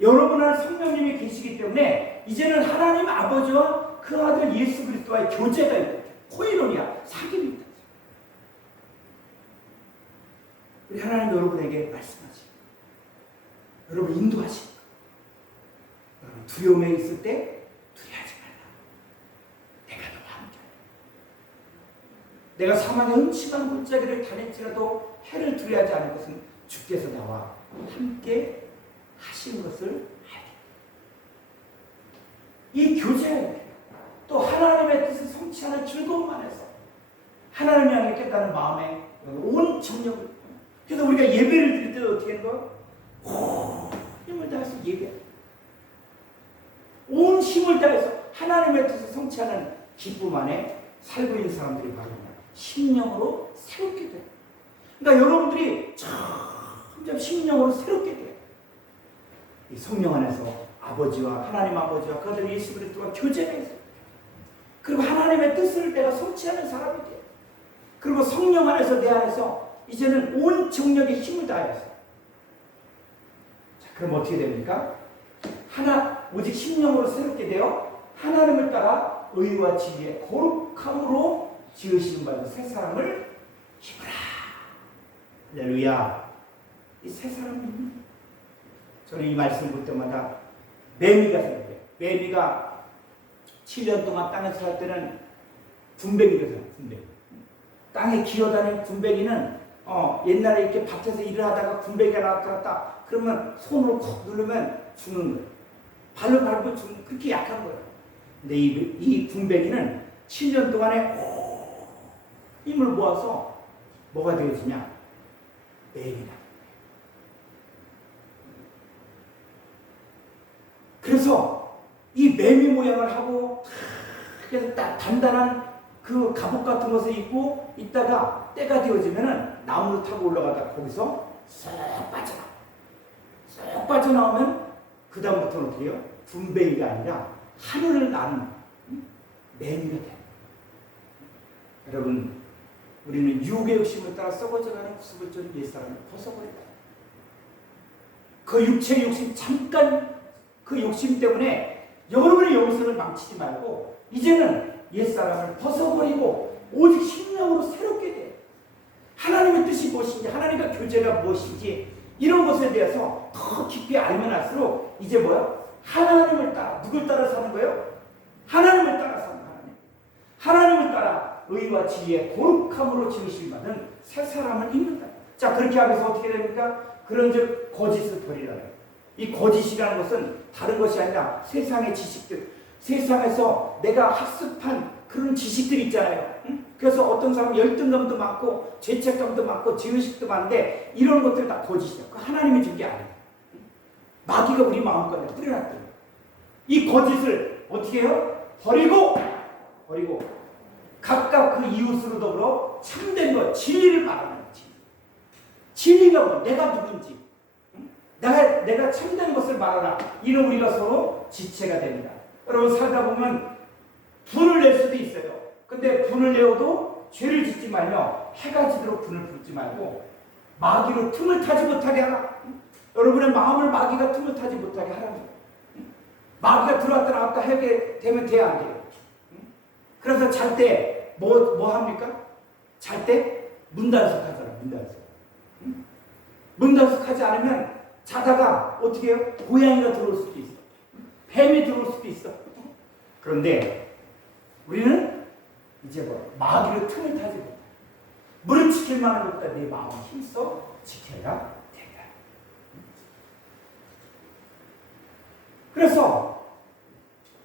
여러분 안에 성령님이 계시기 때문에 이제는 하나님 아버지와 그 아들 예수 그리스도와의 교제가 있다. 코이노니아, 사귐이 있다. 우리 하나님 여러분에게 말씀하시. 여러분 인도하시. 여러분 두려움에 있을 때 두려워하지 말라. 내가 너와 함께. 내가 사망의 음침한 골짜기를 다닐지라도 해를 두려워하지 않을 것은 주께서 나와 함께 하시는 것을 알게. 이 교제, 또 하나님의 뜻을 성취하는 즐거움 안에서 하나님을 향해 깨닫는 마음에 온 정력을. 그래서 우리가 예배를 드릴 때 어떻게 하는 거야? 힘을 다해서 예배. 온 힘을 다해서 하나님의 뜻을 성취하는 기쁨 안에 살고 있는 사람들이 바로 심령으로 새롭게 돼요. 그러니까 여러분들이 점점 심령으로 새롭게 돼요. 이 성령 안에서 아버지와 하나님 아버지와 그 아들 예수 그리스도와 교제가 있어요. 그리고 하나님의 뜻을 내가 성취하는 사람이 돼요. 그리고 성령 안에서 내 안에서 이제는 온 정력의 힘을 다해서. 자, 그럼 어떻게 됩니까? 오직 심령으로 새롭게 되어 하나님을 따라 의와 진리의 거룩함으로 지으시는 바로 새 사람을 입으라. 할렐루야. 이 새 사람을 입는. 저는 이 말씀을 볼 때마다 매미가 생각해요. 매미가 7년 동안 땅에서 살 때는 군뱅이를 군뱅이. 땅에 기어다니는 군뱅이는 옛날에 이렇게 밭에서 일을 하다가 군뱅이가 나타났다. 그러면 손으로 콕 누르면 죽는 거예요. 발로 밟고 죽는, 그렇게 약한 거예요. 근데 이 군뱅이는 7년 동안에 힘을 모아서 뭐가 되어지냐? 매미가. 그래서 이 매미 모양을 하고 그래서 딱 단단한 그 갑옷 같은 것을 입고 있다가 때가 되어지면은 나무를 타고 올라가다 거기서 쏙 빠져나와. 쏙 빠져나오면 그 다음부터는 어떻게 해요? 군뱅이가 아니라 하늘을 나는 매미가 돼요. 여러분, 우리는 유혹의 욕심을 따라 썩어져가는 구습을조린 옛사람을 벗어버려야 돼요. 그 육체의 욕심, 잠깐 그 욕심 때문에 여러분의 영성을 망치지 말고 이제는 옛사람을 벗어버리고 오직 심령으로 새롭게 돼요. 하나님의 뜻이 무엇인지, 하나님과 교제가 무엇인지 이런 것에 대해서 더 깊이 알면 알수록 이제 뭐야? 하나님을 따라, 누굴 따라 사는 거예요? 하나님을 따라 사는 하나님. 하나님을 따라 의와 진리의 거룩함으로 지으실 만한 새 사람을 입는다. 자, 그렇게 하면서 어떻게 됩니까? 그런즉 거짓을 버리라. 이 거짓이라는 것은 다른 것이 아니라 세상의 지식들, 세상에서 내가 학습한 그런 지식들이 있잖아요. 응? 그래서 어떤 사람은 열등감도 많고 죄책감도 많고 죄의식도 많은데 이런 것들 다 거짓이야. 그 하나님이 준 게 아니에요. 마귀가 우리 마음속에 뿌려놨대요. 이 거짓을 어떻게 해요? 버리고 각각 그 이웃으로 더불어 참된 것, 진리를 말하는 거지. 진리가 뭐? 내가 누군지. 내가 참된 것을 말하라. 이는 우리가 서로 지체가 됩니다. 여러분 살다 보면 분을 낼 수도 있어요. 근데 분을 내어도 죄를 짓지 말며 해가 지도록 분을 붓지 말고 마귀로 틈을 타지 못하게 하라. 여러분의 마음을 마귀가 틈을 타지 못하게 하라는 거예요. 마귀가 들어왔다 나왔다 하게 되면 돼야 안 돼요. 그래서 잘 때 뭐 합니까? 잘 때 문단속 하잖아요. 문단속 하지 않으면 자다가 어떻게 해요? 고양이가 들어올 수도 있어. 뱀이 들어올 수도 있어. 그런데 우리는 이제 마귀로 틈을 타지 못해. 물을 지킬 만한 것보다 내 마음을 힘써 지켜야 된다. 그래서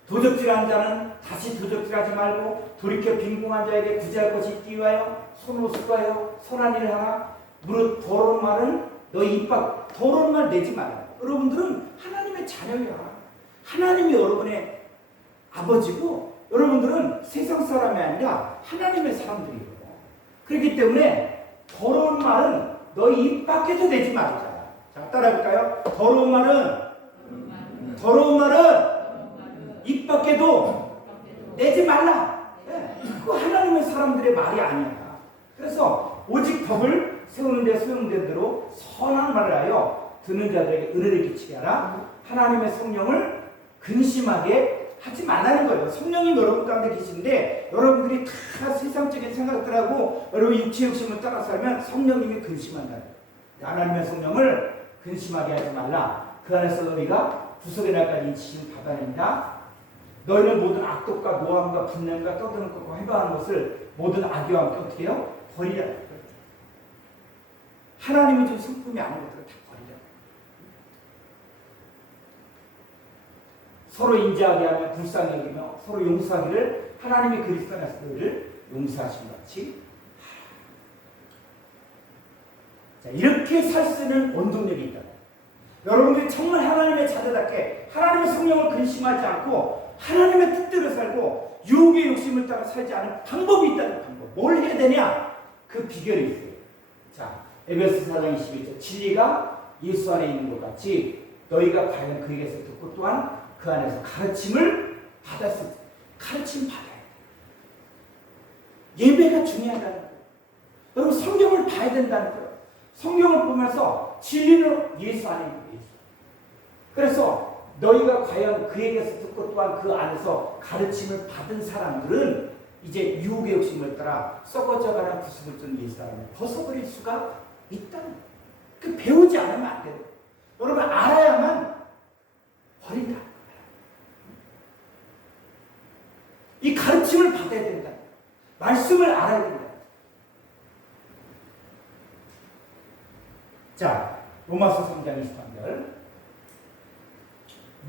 도적질한 자는 다시 도적질하지 말고 돌이켜 빈궁한 자에게 구제할 것이 있기 위하여 손으로 수고하여 선한 일을 하라. 무릇 더러운 말은 너희 입 밖 더러운 말 내지 마라. 여러분들은 하나님의 자녀야. 하나님이 여러분의 아버지고 여러분들은 세상 사람이 아니라 하나님의 사람들이에요. 그렇기 때문에 더러운 말은 너희 입 밖에도 내지 말자. 자, 따라해볼까요? 더러운 말은 입 밖에도 내지 말라. 네. 그거 하나님의 사람들의 말이 아니야. 그래서 오직 법을 세우는 대로 선한 말을 하여 듣는 자들에게 은혜를 끼치게 하라. 하나님의 성령을 근심하게 하지 말라는 거예요. 성령님 여러분 가운데 계신데 여러분들이 다 세상적인 생각들하고 여러분 육체 욕심을 따라 살면 성령님이 근심한다는 거예요. 하나님의 성령을 근심하게 하지 말라. 그 안에서 너희가 구속의 날까지 인치심을 받아낸다. 너희는 모든 악독과 노함과 분냄과 떠드는 것과 해방하는 것을 모든 악의와 함께 어떻게 해요? 버리라. 하나님이 준 성품이 아닌 것들을 다 버리라. 서로 인자하게 하며 불쌍히 여기며 서로 용서하기를 하나님이 그리스도 안에서 너희를 용서하신 것 같이. 자, 이렇게 살 수 있는 원동력이 있다. 여러분들이 정말 하나님의 자녀답게 하나님의 성령을 근심하지 않고 하나님의 뜻대로 살고 유혹의 욕심을 따라 살지 않은 방법이 있다는 방법. 뭘 해야 되냐? 그 비결이 있어요. 자, 에베소 4장 21절. 진리가 예수 안에 있는 것 같이 너희가 과연 그에게서 듣고 또한 그 안에서 가르침을 받았을 때 가르침 받아야 돼. 예배가 중요하다는 거예요. 여러분 성경을 봐야 된다는 거예요. 성경을 보면서 진리는 예수 안에 있는 예수. 그래서 너희가 과연 그에게서 듣고 또한 그 안에서 가르침을 받은 사람들은 이제 유혹의 욕심을 따라 썩어져가는 구습을 준 이 사람을 벗어버릴 수가 있다는 거예요. 그 배우지 않으면 안 돼요. 여러분 알아야만 버린다. 이 가르침을 받아야 된다. 말씀을 알아야 된다. 자, 로마서 3장 23절.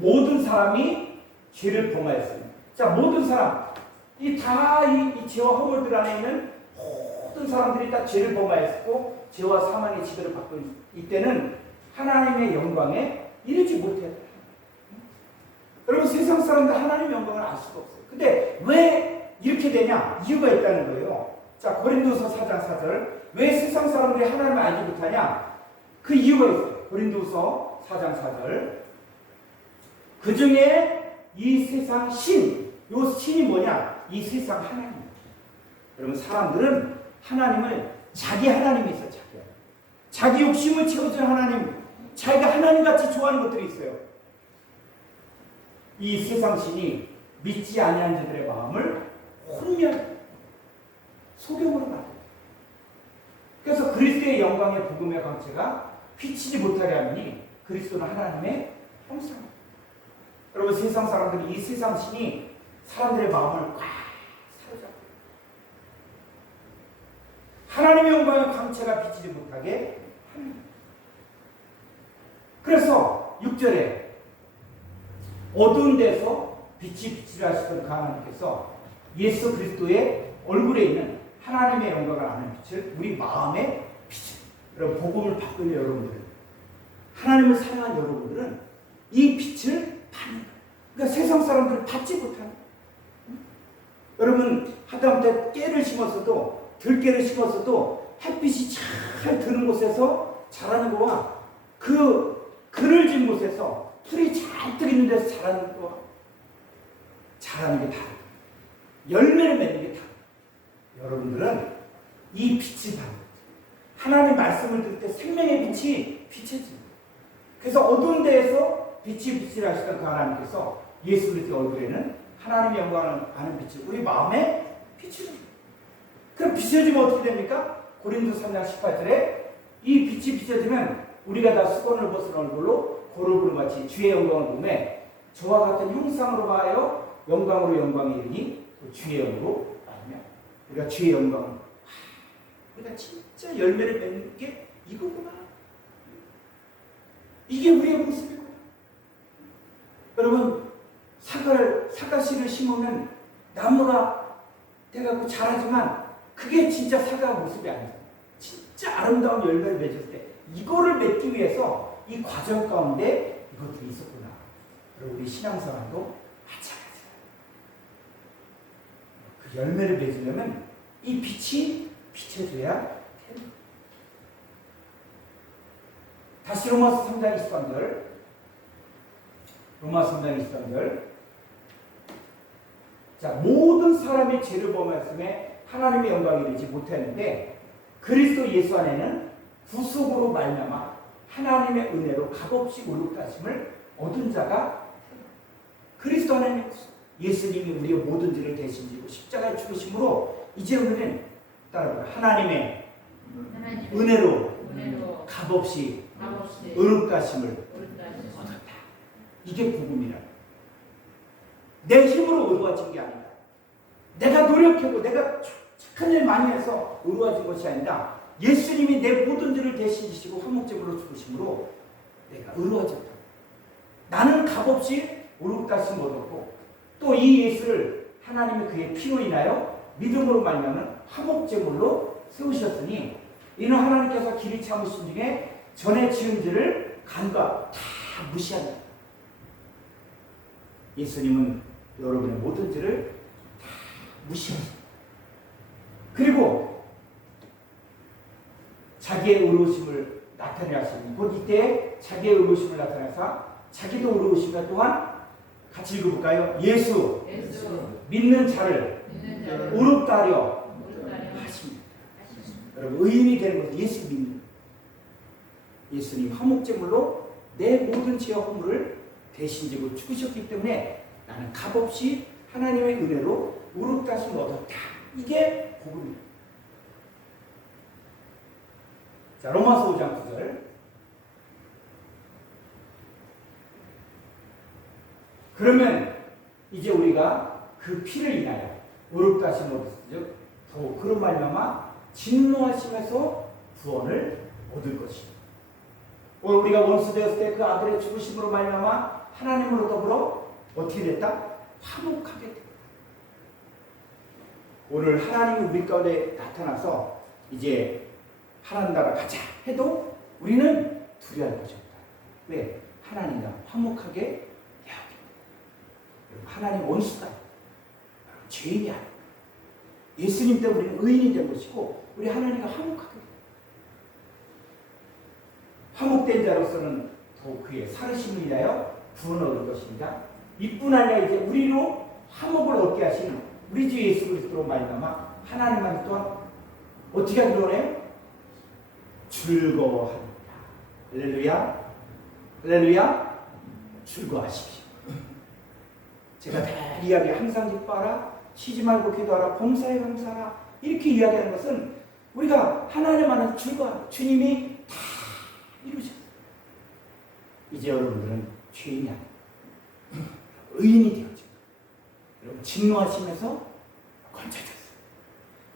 모든 사람이 죄를 범하였습니다. 자, 모든 사람, 이 죄와 허물들 안에 있는 모든 사람들이 다 죄를 범하였고 죄와 사망의 지배를 받고 이때는 하나님의 영광에 이르지 못했다. 여러분 세상 사람들 하나님의 영광을 알 수가 없어요. 근데 왜 이렇게 되냐? 이유가 있다는 거예요. 자, 고린도서 4장 4절. 왜 세상 사람들이 하나님을 알지 못하냐? 그 이유가 있어요. 고린도서 4장 4절. 그 중에 이 세상 요 신이 뭐냐? 이 세상 하나님. 여러분 사람들은 하나님을 자기 하나님이 있어요. 자기 욕심을 채워주는 하나님, 자기가 하나님같이 좋아하는 것들이 있어요. 이 세상 신이 믿지 아니한 자들의 마음을 혼멸, 소경으로 만듭니다. 그래서 그리스도의 영광의 복음의 광채가 비치지 못하게 하니 그리스도는 하나님의 형상입니다. 여러분 세상 사람들이 이 세상 신이 사람들의 마음을 꽉 사로잡고 하나님의 영광의 광채가 비치지 못하게 합니다. 그래서 6절에 어두운 데서 빛이 비치려 하시던 그 하나님께서 예수 그리스도의 얼굴에 있는 하나님의 영광을 아는 빛을 우리 마음에 비치. 여러분 복음을 받는 여러분들, 하나님을 사랑하는 여러분들은 이 빛을 받는 거예요. 그러니까 세상 사람들은 받지 못하는 거예요. 여러분 하다못해 깨를 심었어도 들깨를 심었어도 햇빛이 잘 드는 곳에서 자라는 거와 그 그늘진 곳에서 풀이 잔뜩 있는 데서 자라는 거와 자라는 게 다르다. 열매를 맺는 게 다르다. 여러분들은 이 빛을 받는 거죠. 하나님 말씀을 들을 때 생명의 빛이 비춰집니다. 그래서 어두운 데에서 빛이 비치려 하시던 그 하나님께서 예수 그리스도의 얼굴에는 하나님의 영광을 아는 빛을 우리 마음에 비추는. 그럼 비춰지면 어떻게 됩니까? 고린도 3장 18절에 이 빛이 비춰지면 우리가 다 수건을 벗은 얼굴로 고르고름 같이 주의 영광을 보매 저와 같은 형상으로 하여 영광으로 영광이 이르니 주의 영으로 말하며 우리가 주의 영광을 우리가 진짜 열매를 맺는 게 이거구나. 이게 우리의 모습이구나. 여러분 사과씨를 심으면 나무가 돼갖고 자라지만 그게 진짜 사과 모습이 아니잖아요. 진짜 아름다운 열매를 맺을 때 이거를 맺기 위해서 이 과정 가운데 이것들이 있었구나. 그리고 우리 신앙생활도 마찬가지예요. 그 열매를 맺으려면 이 빛이 비춰져야 됩니다. 다시 로마서 3장 23절. 로마서 3장 23절. 자, 모든 사람이 죄를 범하였음에 하나님의 영광이 되지 못했는데 그리스도 예수 안에는 구속으로 말미암아 하나님의 은혜로 값없이 목욕하심을 얻은 자가 그리스도 안에는 예수님이 우리의 모든 죄를 대신 지고 십자가에 죽으심으로 이제 우리는 따라봐 하나님의 은혜로 값없이 의롭다심을 얻었다. 이게 복음이라. 내 힘으로 의로워진 게 아니다. 내가 노력하고 내가 착한 일 많이 해서 의로워진 것이 아니라 예수님이 내 모든 죄를 대신 지시고 화목제물로 죽으심으로 내가 의로워졌다. 나는 값없이 의롭다심 얻었고 또 이 예수를 하나님이 그의 피로 인하여 믿음으로 말미암은 화목제물로 세우셨으니 이는 하나님께서 길이 참으신 중에 전에 지은 죄를 간과 다 무시한다. 예수님은 여러분의 모든 죄를 다 무시하십니다. 그리고 자기의 의로우심을 나타내야 하시니 곧 이때 자기의 의로우심을 나타내사 자기도 의로우심과 또한 같이 읽어볼까요? 예수 믿는 자를 의롭다 하려 하십니다. 여러분 의인이 되는 것은 예수 믿는 예수님 화목제물로 내 모든 죄와 허물을 대신 지고 죽으셨기 때문에 나는 값없이 하나님의 은혜로 의롭다 하심을 얻었다. 이게 복음입니다. 자, 로마서 5장 9절. 그러면 이제 우리가 그 피를 인하여 의롭다 하심을 얻었죠. 더욱 그런 말미암아 진노하심에서 구원을 얻을 것이다. 오늘 우리가 원수 되었을 때 그 아들의 죽으심으로 말미암아 하나님으로 더불어 어떻게 됐다? 화목하게 됐다. 오늘 하나님이 우리 가운데 나타나서 이제 하나님 나라 가자 해도 우리는 두려워할 것이 없다. 왜? 하나님과 화목하게 대하겠다. 하나님 원수가 죄인이 아니다. 예수님 때문에 우리는 의인이 된 것이고 우리 하나님과 화목하게 된다. 화목된 자로서는 더욱 그의 살으심을 인하여 구원을 얻을 것입니다. 이뿐 아니라 이제 우리로 화목을 얻게 하시는 우리 주 예수 그리스도로 말미암아 하나님만 또한 어떻게 하기로 해요? 즐거워합니다. 할렐루야, 할렐루야, 즐거워하십시오. 제가 다 이야기 항상 기뻐하라, 쉬지 말고 기도하라, 범사에 감사하라 이렇게 이야기하는 것은 우리가 하나님 안에서 즐거워하라. 주님이 다 이루셨어요. 이제 여러분들은 죄인이 아니에요. 의인이 되었죠. 여러분 진노하심에서 건져졌어요.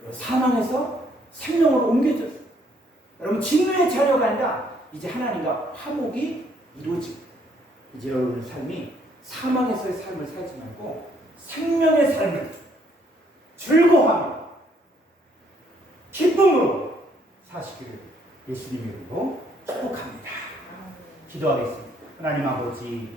여러분 사망에서 생명으로 옮겨졌어요. 여러분 진노의 자녀가 아니라 이제 하나님과 화목이 이루어지고 이제 여러분의 삶이 사망에서의 삶을 살지 말고 생명의 삶을 즐거워하며 기쁨으로 사시기를 예수님의 이름으로 축복합니다. 기도하겠습니다. 하나님 아버지